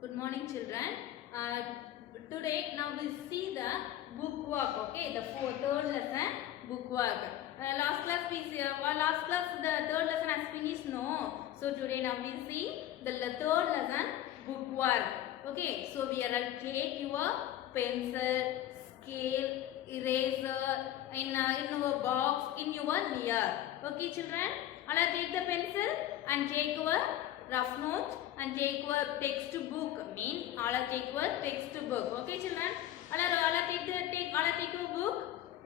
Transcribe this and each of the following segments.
Good morning, children. Uh, Today, now we see the book work. Okay, the third lesson book work. Last class the third lesson has finished. No, so today now we see the third lesson book work. Okay, so we are take your pencil, scale, eraser in your box in your near. Okay, children. I'll take the pencil and take your rough note and take your textbook. Mean I'll take your textbook. Okay, children. I'll take your book.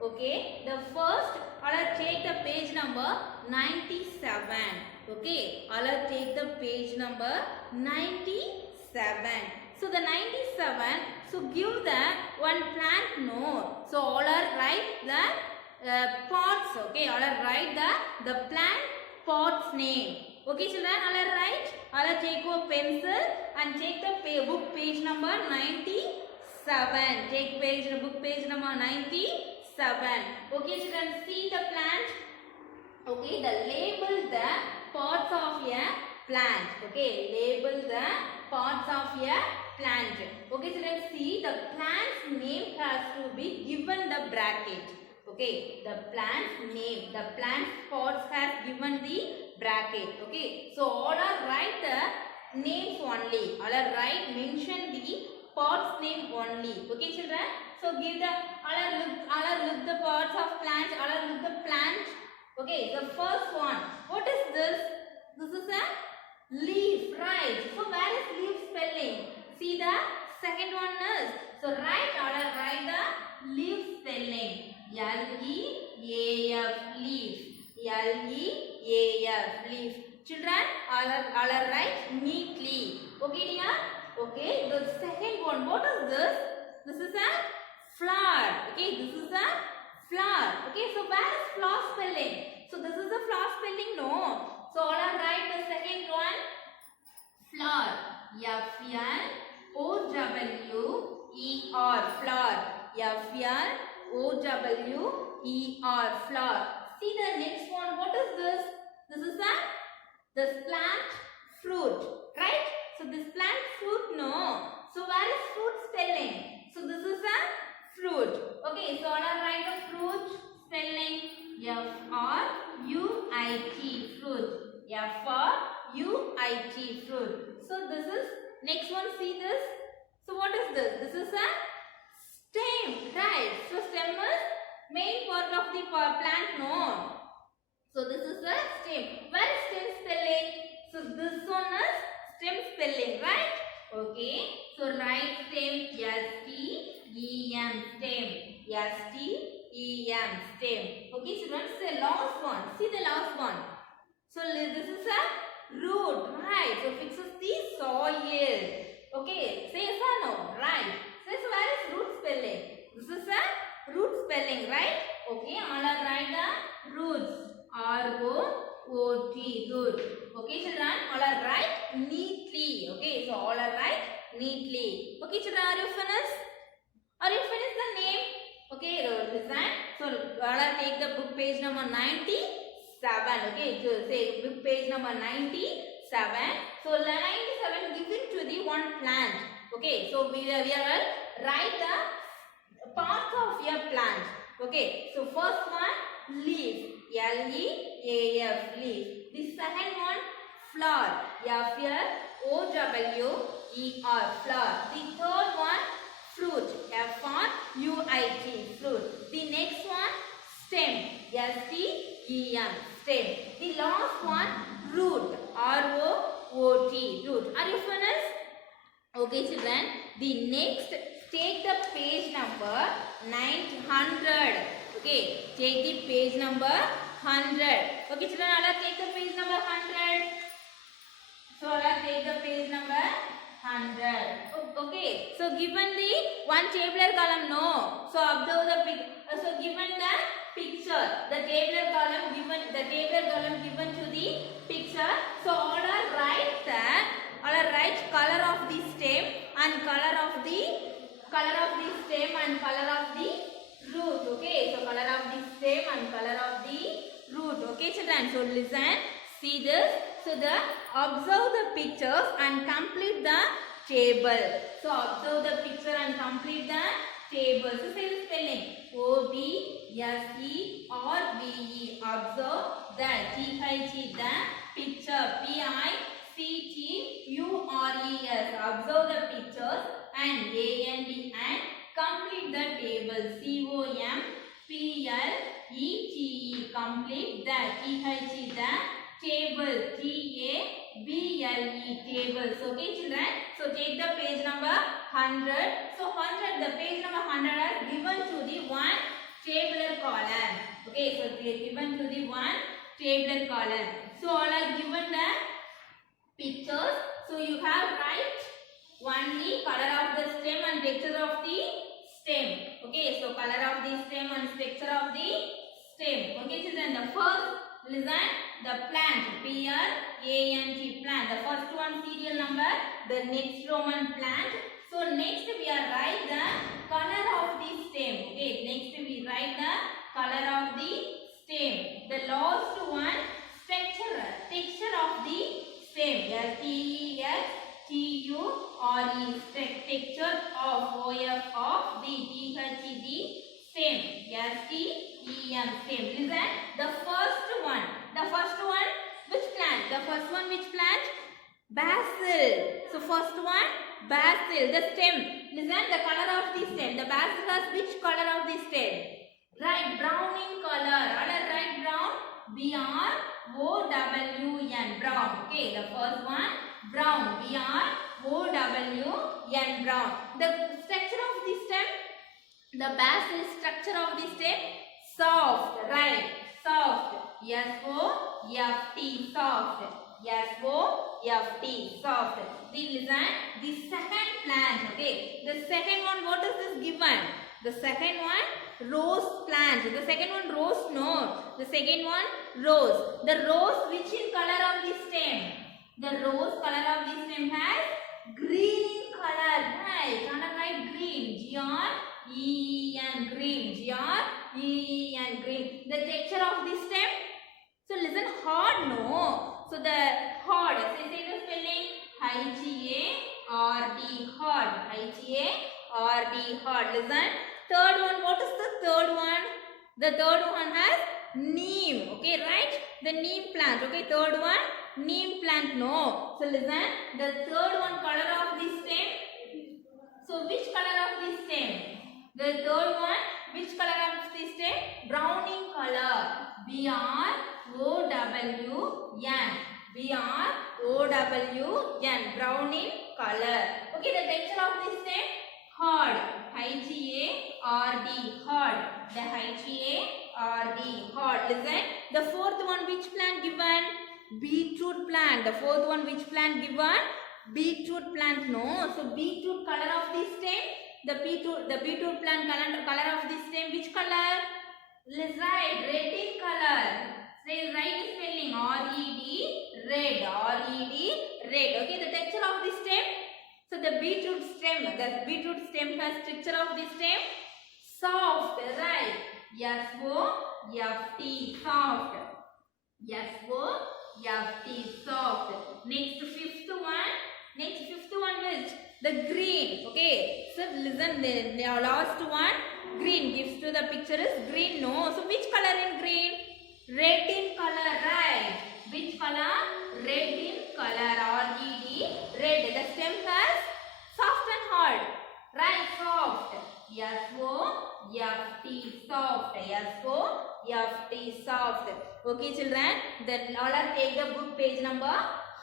Okay. The first I'll take the page number 97. Okay. I'll take the page number 97. So the 97. So give the one plant note. So I'll write the pots. Okay. I'll write the plant pot's name. Okay, children, I'll take a pencil and take the book page number 97. Take book page number 97. Okay, children, see the plant. Okay, label the parts of a plant. Okay, label the parts of a plant. Okay, children, see the plant's name has to be given the bracket. Okay, the plant's name, the plant's parts has given the bracket. Okay, so all are write the names only. All are write mention the parts name only. Okay, children. So give the all are look the parts of plants. All are look the plant. Okay, the first one. What is this? This is a leaf, right? So where is leaf spelling? See the second one is. So all are write the leaf spelling. L-E-A-F, leaf. L-E-A-F, leaf. Children, all are write neatly. Okay, dear? Okay, the second one, what is this? This is a flower. Okay, this is a flower. Okay, so where is flower spelling? So this is a flower spelling? No. So all are write the second one. Flower. F-L-O-W-E-R, flower. F-L-O-W-E-R, flower. See the next one. What is this? This is this plant fruit, right? So this plant fruit, no. So where is fruit spelling? So this is a fruit. Okay, so all are write the fruit spelling. F-R-U-I-T, fruit. F-R-U-I-T, fruit. So this is next one. See this. So what is this? This is a stem, right? So stem is main part of the plant, no. So this is a stem. Where is stem spelling? So this one is stem spelling, right? Okay. So write stem. S-T-E-M, stem. S-T-E-M, stem. Okay, children. So last one. See the last one. So this is a root, right? So fixes the soil. Okay. Say yes or no? Right. Says where is root spelling? This is a root spelling, right? Okay, all are write the roots. R-O-O-T, root. Okay, children, all are write neatly. Okay, so all are write neatly. Okay, children, are you finished? Are you finished the name? Okay, listen. So all are take the book page number 97. Okay, so say book page number 97. So 97 given to the one plant. Okay, so we are write the parts of your plant. Okay, so first one leaf, L-E-A-F, leaf. The second one flower, F-L-O-W-E-R, flower. The third one fruit, F-R-U-I-T, fruit. The next one stem, S-T-E-M, stem. The last one root, R-O-O-T, root. Are you finished? Okay, children. The next, take the page number 900. Okay, take the page number 100. Okay, children, I'll take the page number 100. So I'll take the page number 100. Okay, so given the one tabular column, no. So observe the so given the picture, the tabular column given to the picture. So all are write color of the stem and color of the stem and color of the root. Okay, so color of the stem and color of the root. Okay, children. So listen, see this. So observe the pictures and complete the table. So observe the picture and complete the table. So say the spelling. O-B-S-E-R-B-E. Observe the T-H, the picture. P-I-C-T-U-R-E-S. Observe the pictures and A-N-D and complete the table. C-O-M-P-L-E-T-E. Complete the T-H, the table. T-A-B-L-E. tables. Okay children. So take the page number 100. So 100, the page number 100 is given to the one tabular column. Okay, so given to the one tabular column. So all are given the pictures. So you have write only color of the stem and texture of the stem. Okay, so color of the stem and texture of the stem. Okay children, the first listen, the plant, P-R-A-N-T, plant. The first one serial number, the next Roman plant. So next we are write the color of the stem. Okay, next we write the color of the stem. The last one, texture of the stem. S-T-E-X-T-U-R-E, texture of O-F of the T-H-E-D, stem. S-T-E-M, stem. Listen, the first one, which plant? The first one, which plant? Basil. So first one, basil, the stem. Listen, the color of the stem. The basil has which color of the stem? Right, brown in color. Right, brown. B-R-O-W-N, brown. Okay, the first one, brown. B-R-O-W-N, brown. The structure of the stem, the basil structure of the stem, soft. Right, soft. S-O-F-T, soft. S-O-F-T, soft. Listen, the second plant. Okay, the second one, what is this given? The second one, rose plant. The second one, rose, no. The second one, rose. The rose, which in color of the stem? The rose color of the stem has green in color. Right, right, green. G-R-E-N, green. G-R-E-N, green. The texture of the stem? So listen, hard, no. So the hard, say the spelling, H-A-R-D, hard. H-A-R-D, hard. Listen, third one, what is the third one? The third one has neem. Okay, right? The neem plant. Okay, third one, neem plant, no. So listen, the third one, color of the stem. So which color of the stem? The third one, which color of the stem? Brown in color. B-R-O-W-N. B-R-O-W-N, brown in color. Okay, the texture of the stem, hard. H-A-R-D, hard. The H-A-R-D, hard. Listen, the fourth one, which plant given? Beetroot plant. The fourth one, which plant given? Beetroot plant, no. So beetroot color of the stem, the beetroot plant color of the stem, which color? Let's write red in color. Say right spelling, R-E-D, red. R-E-D, red. Okay, the texture of the stem. So the beetroot stem has texture of the stem, soft. Right. S-O-F-T, soft. S-O-F-T, soft. Next fifth one is the green. Okay, so listen, the last one, green, gives to the picture is green, no. So which color in green? Red in color. Right, which color? Red in color. R-E-D, red. The stem has soft and hard. Right, soft. S-O-F-T, soft. S-O-F-T, soft. Okay children, then all are take the book page number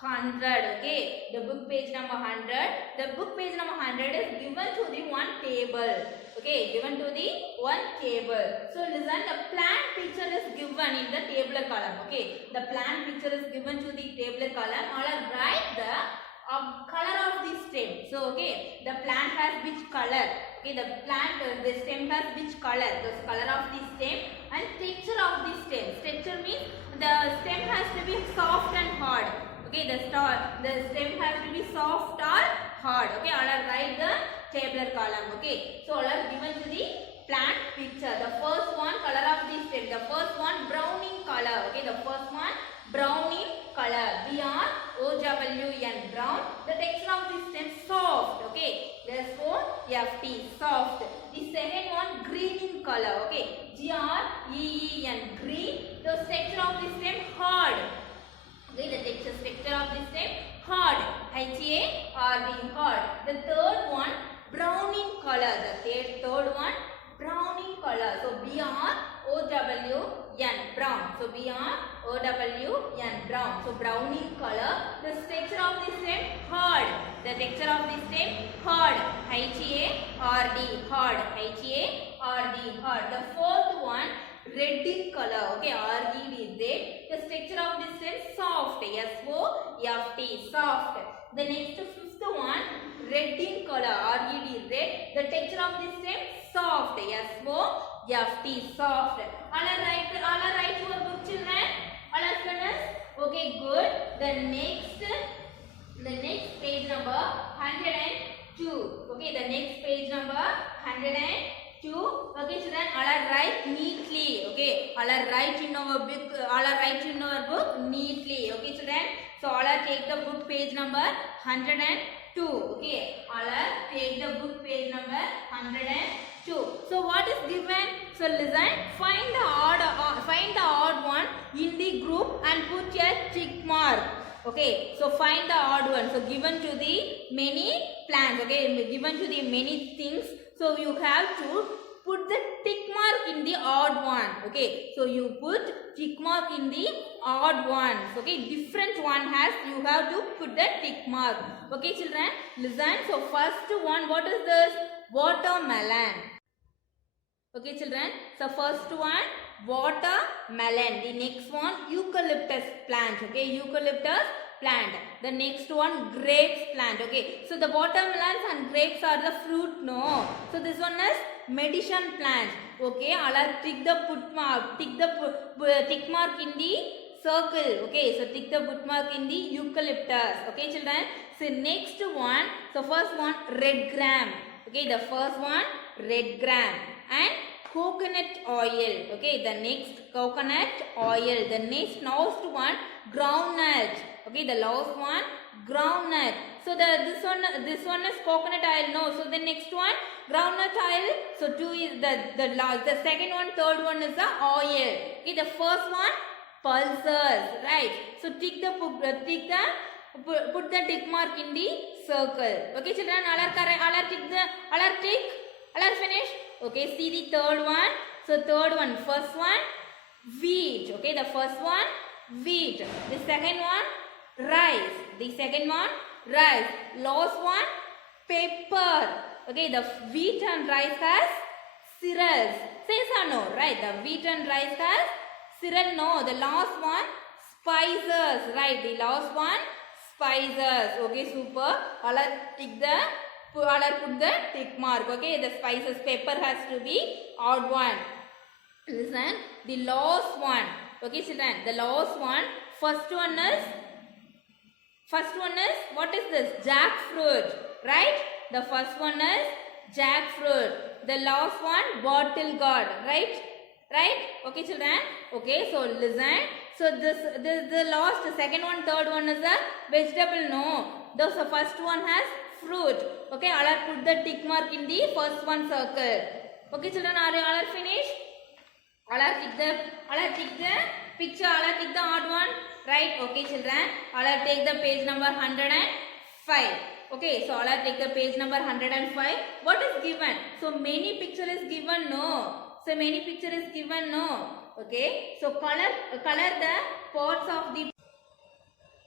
100. Okay, the book page number 100. The book page number 100 is given to the one table. Okay, given to the one table. So listen, the plant picture is given in the tabular column. Okay, the plant picture is given to the tabular column. All are write the color of the stem. So okay, the plant has which color? Okay, the stem has which color? The color of the stem and texture of the stem. Texture means the stem has to be soft and hard. Okay, the stem has to be soft or hard. Okay, all are write the tabular column. Okay, so all are given to the plant picture. The first one, color of the stem. The first one, brown in color. Okay, the first one, brown in color. B-R-O-W-N, brown. The texture of the stem, soft. F T, soft. The second one, green in color. Okay, G-R-E-E-N, green. The structure of this stem, hard. Okay, the structure of this stem, hard. H-A-R-D, hard. The third one, brown in color. The third one, brown in color. So B-R-O-W-N, brown. So B-R-O-W-N, brown. So brown in color. The texture of this stem, hard. The texture of this stem, hard. H-A-R-D, hard. H-A-R-D, hard. The fourth one, red in color. Okay, R-E-D, red. The texture of this stem, soft. S-O-F-T, soft. The next fifth one, red in color. R-E-D, red. The texture of this stem, soft. S-O-F-T, soft. All are right your book, children? All are finished? Okay, good. The next page number 102. Okay, the next page number 102. Okay, children, all are right neatly. Okay, all are right in our book. All are right in our book neatly. Okay, children. So all are take the book page number 102. Okay, all are take the book page number 102. So what is given? So listen. Find the odd one in the group and put a tick mark. Okay, so find the odd one. So given to the many plants. Okay, given to the many things. So you have to put the tick mark in the odd one. Okay, so you put tick mark in the odd ones. Okay, different one has, you have to put the tick mark. Okay, children, listen. So first one, what is this? Watermelon. Okay, children. So first one, watermelon. The next one, eucalyptus plant. Okay, eucalyptus plant. The next one, grapes plant. Okay, so the watermelons and grapes are the fruit. No. So this one is medicine plant. Okay, I'll tick the tick mark in the circle. Okay, so tick the bookmark in the eucalyptus. Okay, children. So next one, so first one, red gram. Okay, the first one, red gram. And coconut oil. Okay, the next coconut oil. The next last one, groundnut. Okay, the last one, groundnut. So this one is coconut oil. No, so the next one, groundnut oil. So two is the second one, third one is the oil. Okay, the first one, pulses. Right. So put the tick mark in the circle. Okay, children, all are finished. Okay, see the third one. So third one, first one, wheat. Okay, the first one, wheat. The second one, rice. The second one, rice. Last one, pepper. Okay, the wheat and rice has cereals. Says or no? Right, the wheat and rice has cereal. No, the last one, spices. Right, the last one, spices. Okay, super. All put the tick mark. Okay, the spices, pepper has to be odd one. Listen, the last one. Okay, children, the last one, first one is what is this? Jackfruit. Right? The first one is jackfruit. The last one, bottle gourd. Right? Okay, children. Okay, so listen. So the last, the second one, third one is a vegetable. No. The first one has fruit. Okay, I'll put the tick mark in the first one circle. Okay, children, are you all finished? I'll tick the picture. I'll tick the odd one. Right? Okay, children. I'll take the page number 105. Okay, so I'll take the page number 105. What is given? So many picture is given. No. So many picture is given. No. Okay. So color the parts of the.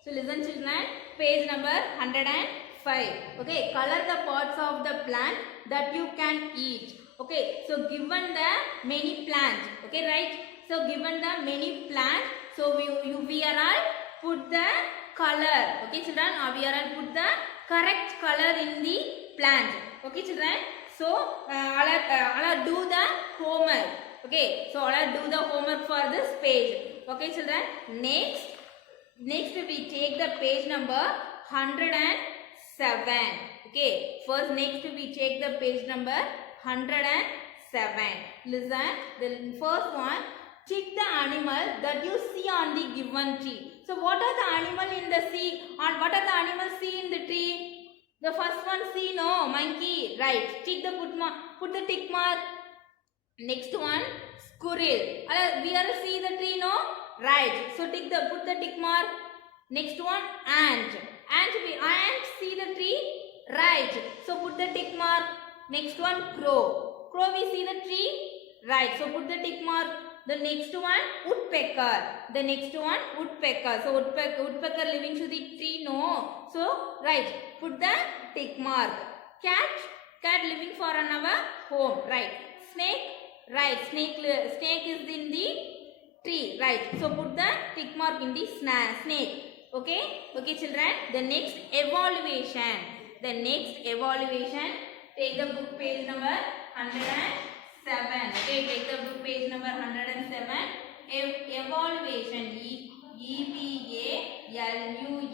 So listen, children. Page number 105. Okay. Color the parts of the plant that you can eat. Okay. So given the many plants. Okay, right? So given the many plants. So we are all put the color. Okay, children. We are all put the correct color in the plant. Okay, children. So I'll do the homework. Okay, so I'll do the homework for this page. Okay, children. Next we take the page number 107. Okay, first next we take the page number 107. Listen, the first one, tick the animal that you see on the given tree. So what are the animal in the sea? What are the animals see in the tree? The first one, see, no, monkey, right. Tick the put the tick mark. Next one, squirrel. We are see the tree, no, right. So put the tick mark. Next one, ant. Ant see the tree, right. So put the tick mark. Next one, crow. Crow we see the tree, right. So put the tick mark. The next one, woodpecker. The next one, woodpecker. So woodpecker living to the tree, no. So right, put the tick mark. Cat living for another home, right. Snake, right. Snake is in the tree, right. So put the tick mark in the snake. Okay, children. The next evaluation. Take the book page number 107. Okay, take the book page number 107. Evaluation.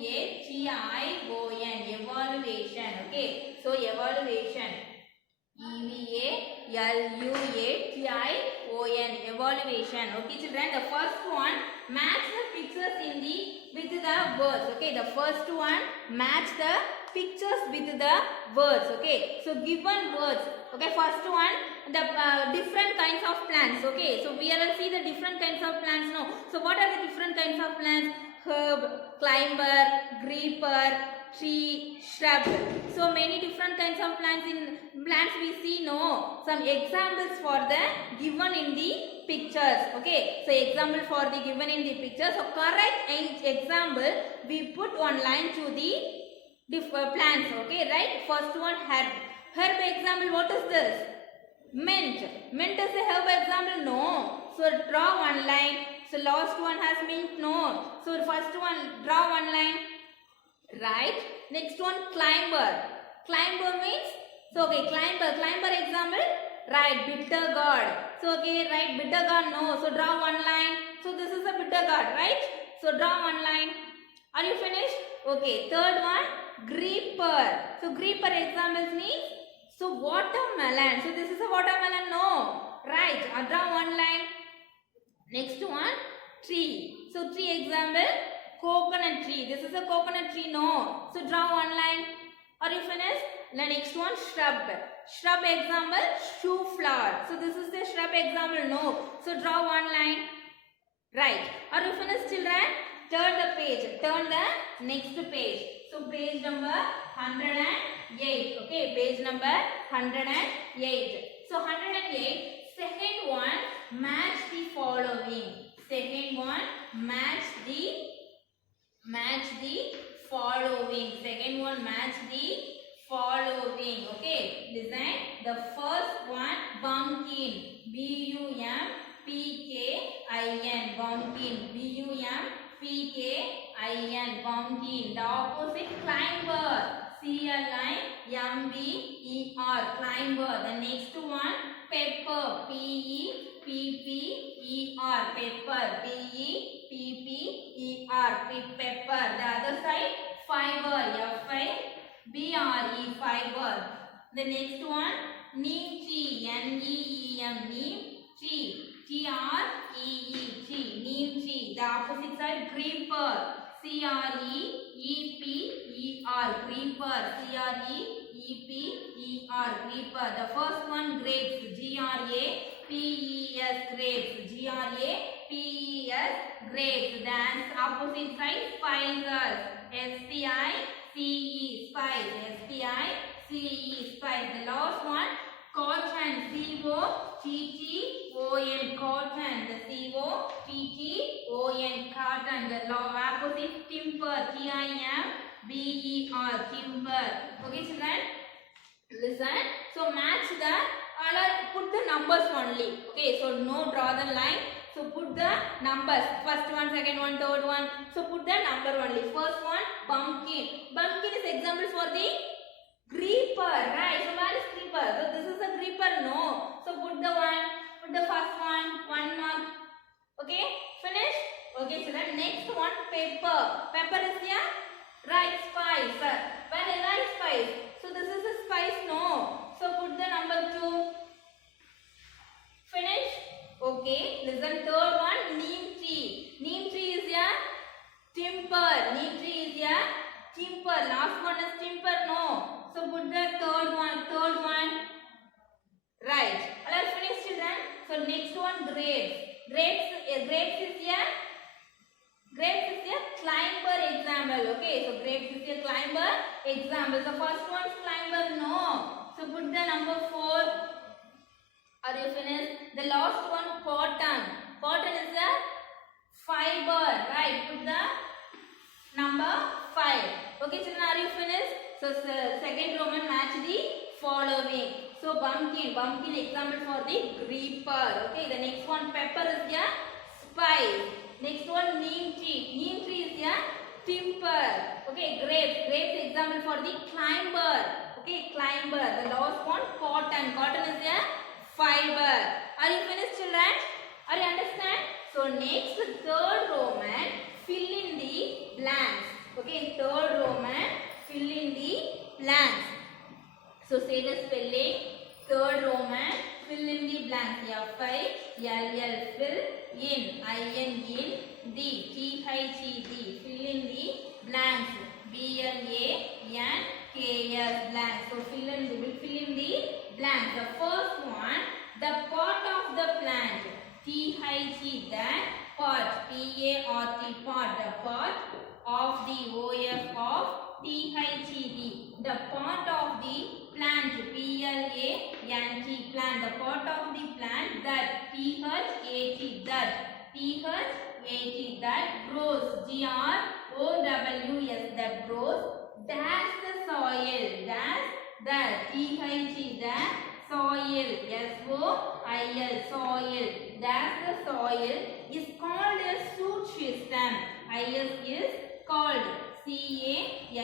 EVALUATION. Evaluation. Okay, so evaluation. EVALUATION. Evaluation. Okay, children. The first one, match the pictures with the words. Okay, the first one, match the pictures with the words. Okay, so given words. Okay, first one, the different kinds of plants. Okay, so we will see the different kinds of plants now. So what are the different kinds of plants? Herb, climber, creeper, tree, shrub. So many different kinds of plants we see, no. Some examples for the given in the pictures. Okay, so example for the given in the picture. So correct example, we put one line to the plants. Okay, right. First one, herb. Herb example, what is this? Mint. Mint is a herb example, no. So draw one line. So last one has mint, no. So first one, draw one line. Right. Next one, climber. Climber means, so okay, climber example, right, bitter gourd. So okay, right, bitter gourd, no. So draw one line. So this is a bitter gourd, right? So draw one line. Are you finished? Okay, third one, creeper. So creeper examples means, so watermelon. So this is a watermelon, no. Right, draw one line. Next one, tree. So tree example, coconut tree. This is a coconut tree, no. So draw one line. Are you finished? The next one, shrub. Shrub example, shoe flower. So this is the shrub example, no. So draw one line. Right. Are you finished, children? Turn the page. Turn the next page. So page number 108. Okay, page number 108. So 108. Second one, match the following. Second one, match the following. Second one, match the following. Okay, listen. The first one, pumpkin. BUMPKIN. Pumpkin. BUMPKIN. Pumpkin. The opposite, climber. CLIMBER. Climber. The next one, pepper. PEPPER. Pepper. PEPPER. Pepper. The other side, fiber. FIBRE. Fiber. The next one, neem tree. NEEM. Neem tree. TREE. Tree. Neem tree. The opposite side, creeper. CREEPER. Creeper. CREEPER. Creeper. The first one, grapes. GRAPES. Grapes. GRAPES. Grapes. The opposite side, spices. SPICE. Spice. SPICE. Spice. The last one, cotton. COTTON. Cotton. The COTTON. Cotton. The opposite, timber. TIMBER. Timber. Okay, children? Listen. So match the color. Put the numbers only. Okay, so no draw the line. So put the numbers. First one, second one, third one. So put the number only. First one, pumpkin. Pumpkin is example for the creeper, right? So where is creeper? So this is a creeper, no. So put the first one, one mark. Okay, finish. Okay, so then next one, pepper. Pepper is here, right? Spice. Where is spice? So this is a spice, no. So put the number 2. Finish. Okay, listen. Third one, neem tree. Neem tree is here, timber. Neem tree is here, timber. Last one is timber, no. one grapes. Grapes is a climber example. Okay, so grapes is a climber example. So first one is climber, no. So put the number 4. Are you finished? The last one, cotton. Cotton is a fiber, right? Put the number 5. Okay, children, are you finished? So second Roman match the following. So pumpkin example for the reaper. Okay, the next one, pepper is a spice. Next one, neem tree is a timber. Okay, grapes example for the climber. Okay, climber. The last one, cotton is a fiber. Are you finished, children? Are you understand? So next, third Roman, fill in the blanks. Okay, third Roman, fill in the blanks. So say the spelling. Third Roman, fill in the blanks. F-I-L-L, fill in. I-N, in. D, T-H-E-D, fill in the blanks. B-L-A-N, K-S, blanks. So fill in the blanks. The first one, the part of the plant. T-H-E, that part. P-A-R-T, part. The part of the O-F of T-H-E-D. The part of the plant. P-L-A-N-T, plant. The part of the plant that. T-H-A-T, that. T-H-A-T, that grows. G-R-O-W-S, that grows. Dash the soil. Dash that. T-H-E, that soil. S-O-I-L, soil. Dash the soil is called a shoot system. I-S is called. C-A-L-L-E-D,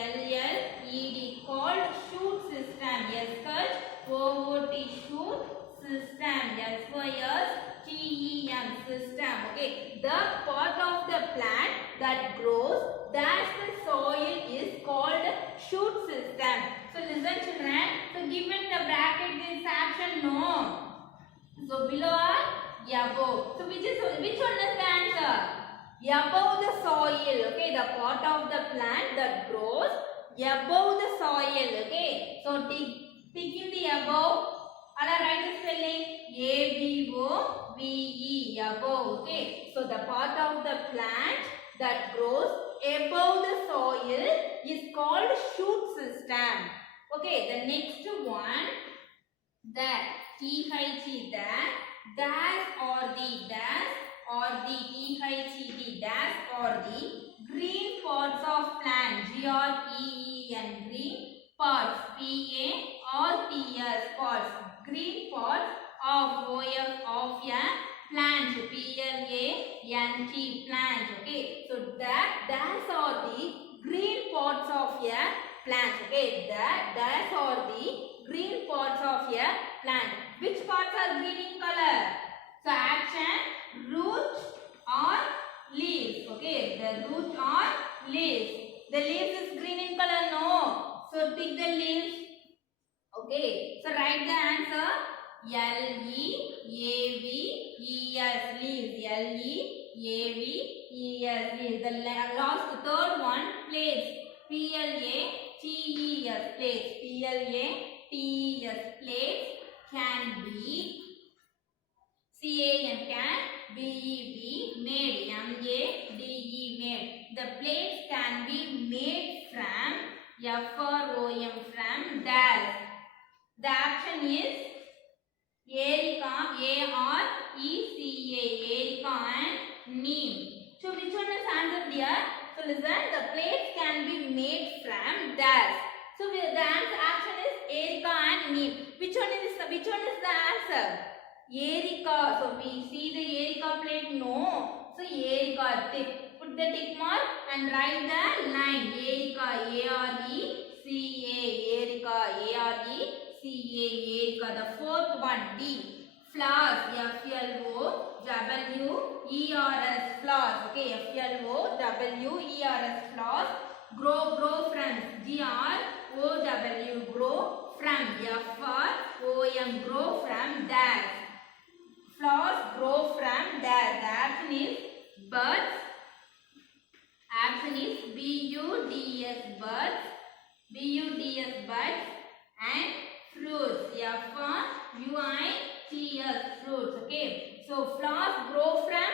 called shoot system. S-H-O-O-T, shoot system. S-Y-S-T-E-M, system. Okay, the part of the plant that grows, that's the soil is called shoot system. So listen, children. So given the bracket this action, no. So below or above. So which one is the answer? Above the soil. Okay, the part of the plant that grows above the soil. Okay, so tick in the above. I'll write the spelling. A-B-O-V-E, above. Okay, so the part of the plant that grows above the soil is called shoot system. Okay, the next one, that. T-H-E, that. Dash or the dash or the T-H-E-D, dash or the green parts of plant. G-R-E-E-N, green parts. P-A-R-T-S, parts. Green parts of O-F of a plant. P-L-A-N-T, plant. Okay, so dash are the green parts of a plant. Okay, dash are the green parts of a plant. Which parts are green in color? So action, root or leaves. Okay, the root or leaves. The leaves is green in color, no. So pick the leaves. Okay, so write the answer. L-E-A-V-E-S, leaves. L-E-A-V-E-S, leaves. The last, third one, plates. P-L-A-T-E-S, plates. P-L-A-T-E-S, plates can be. C-A-N, can. B-E-B, made. M-A-D-E, made. The plates can be made from. F-R-O-M, from dash. The action is Erica, A-R-E-C-A, Erica and neem. So which one is answered here? So listen, the plates can be made from dash. So the action is Erica and neem. Which one is the answer? Erica. So we see the Erica plate, no. So Erica, tick. Put the tick mark and write the line. Erica, A-R-E-C-A, Erica, A-R-E-C-A, Erica. The fourth one, D. Flowers, F-L-O-W-E-R-S, flowers. Okay, F-L-O-W-E-R-S, flowers. Grow friends. G-R-O-W, grow from. F-R-O-M, grow from dash. Flowers grow from dash. The action is birds. Action is B-U-D-S, birds. B-U-D-S, birds. And fruits. F-R-U-I-T-S, fruits. Okay. So flowers grow from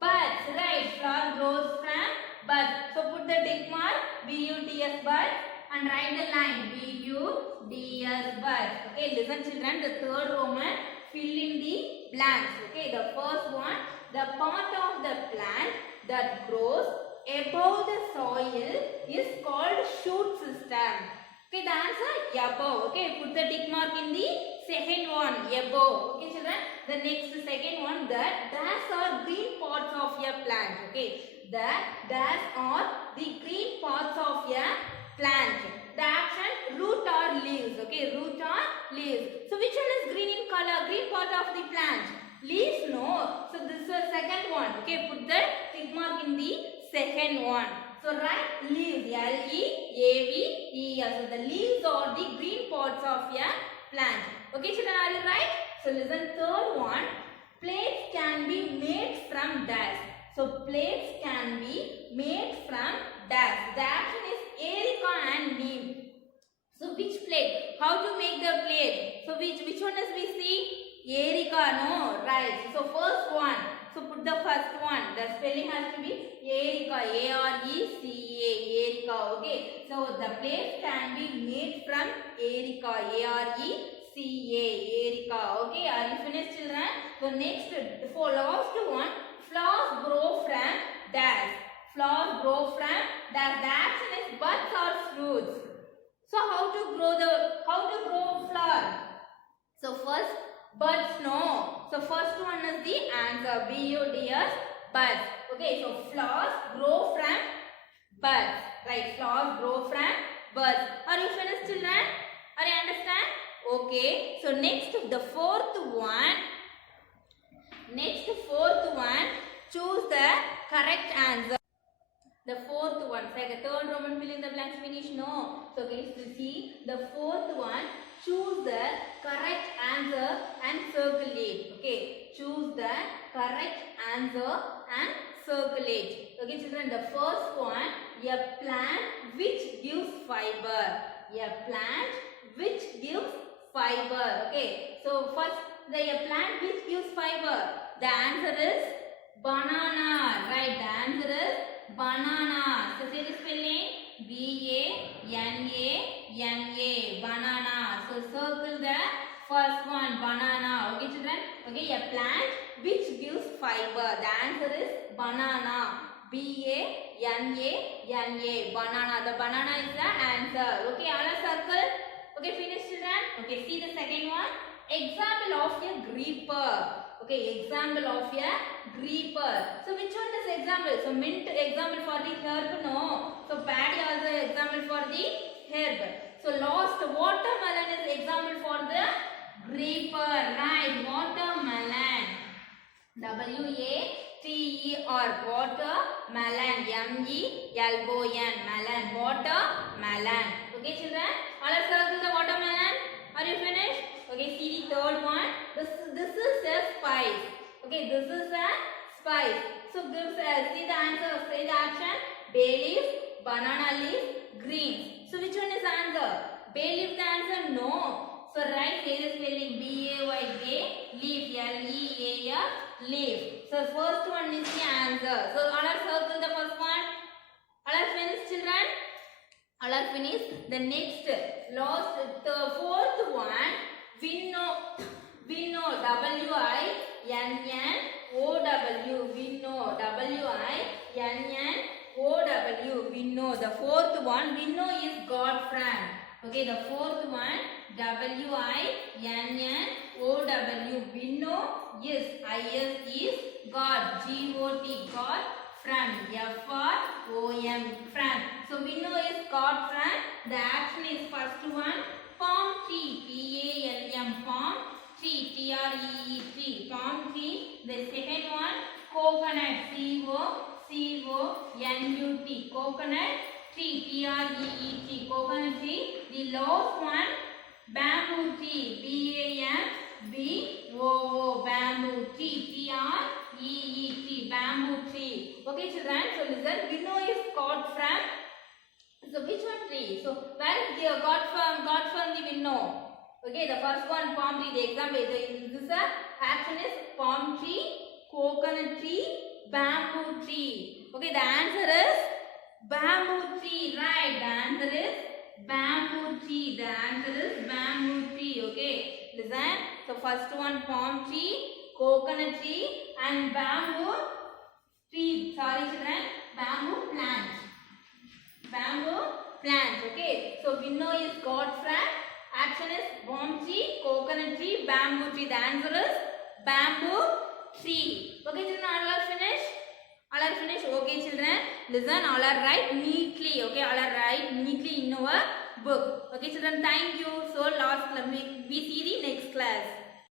buds, right? Flower grows from buds. So put the tick mark buds buds and write the line buds buds. Okay, listen children. The third Roman, fill in the blanks. Okay, the first one, the part of the plant that grows above the soil is called shoot system. Okay, the answer above. Okay, put the tick mark in the second one, above. Okay, children. The next second one, the dash are green parts of a plant. Okay, the dash are the green parts of a plant. The action, root or leaves. Okay, root or leaves. So which one is green in color? Green part of the plant. Leaves, no. So this is the second one. Okay, put the tick mark in the second one. So write leaves, L-E-A-V-E-S. So the leaves are the green parts of a plant. Okay, children, are you right? So listen, third one, plates can be made from dust. So plates can be made from dust. The action is Erica and Neem. So which plate? How to make the plate? So which one does we see? Erica, no, right. So first one. So put the first one. The spelling has to be Erica, A-R-E-C-A, Erica. Okay. So the plate can be made from Erica, A-R-E-C-A, Erica. Okay. Are you finished, children? So next, for last one, flowers grow from dash. Flowers grow from dash. The action is buds or fruits. So how to grow flower? So first, buds, no. So first one is the answer, B-U-D-S, buds. Okay, so flowers grow from buds. Right, flowers grow from buds. Are you finished, children? Are you understand? Okay, so next, the fourth one, choose the correct answer. The fourth one, second, third Roman, fill in the blanks, finish, no. So okay, so see, the fourth one, choose the correct answer and circle it. Okay, choose the correct answer and circle it. Okay, children, the first one, a plant which gives fiber. A plant which gives fiber. Okay, so first, a plant which gives fiber. The answer is banana. Right, the answer is banana. So say the spelling, B-A-N-A-N-A, banana. So circle the first one, banana. Okay, children? Okay, a plant which gives fiber. The answer is banana. B-A-N-A-N-A, banana. The banana is the answer. Okay, all are circle. Okay, finish, children? Okay, see the second one. Example of a creeper. Okay, example of a creeper. So which one is example? So mint example for the herb, no. So paddy also example for the herb. So lost watermelon is example for the creeper. Right, watermelon. W-A-T-E-R, watermelon. M-E-L-O-N, melon, watermelon. Okay, children? All are circle the watermelon. Are you finished? Okay, see the third one. This is a spice. Okay, this is a spice. So give see the answer. Say the action. Bay leaf, banana leaf, green. So which one is the answer? Bay leaf the answer? No. So write say the spelling, B-A-Y-K, leaf, L-E-A-F, leaf. So first one is the answer. So all are circle the first one. All are finished, children? All are finished. The next, last, the fourth one, winnow, W-I-N-N-O-W, winnow, W-I-N-N-O-W, winnow. The fourth one, winnow is God friend. Okay, the fourth one, W-I-N-N-O-W, winnow is, I-S is God, G-O-T, God friend, F-R-O-M, friend. So winnow is God friend. The action is first one, palm tree, P-A-L-M, palm tree, T-R-E-E-T, palm tree. The second one, coconut, C-O-C-O-N-U-T, coconut tree, T-R-E-E-T, coconut tree. The last one, bamboo tree, B-A-M-B-O-O, bamboo tree, T-R-E-E-T, bamboo tree. Okay, children, so listen, winnow is got from, so which one tree? So where is the got from the winnow? Okay, the first one palm tree. The example is this action is palm tree, coconut tree, bamboo tree. Okay, the answer is bamboo tree. Right. The answer is bamboo tree. The answer is bamboo tree. Okay, listen. So first one palm tree, coconut tree, and bamboo tree. Sorry, children. Bamboo plant. Bamboo plants. Okay, so winner is God's friend. Action is palm tree, coconut tree, bamboo tree. The answer is bamboo tree. Okay, children, all are finished. All are finished. Okay, children, listen. All are right neatly. Okay, all are right neatly in our book. Okay, children, thank you. So last class we see the next class.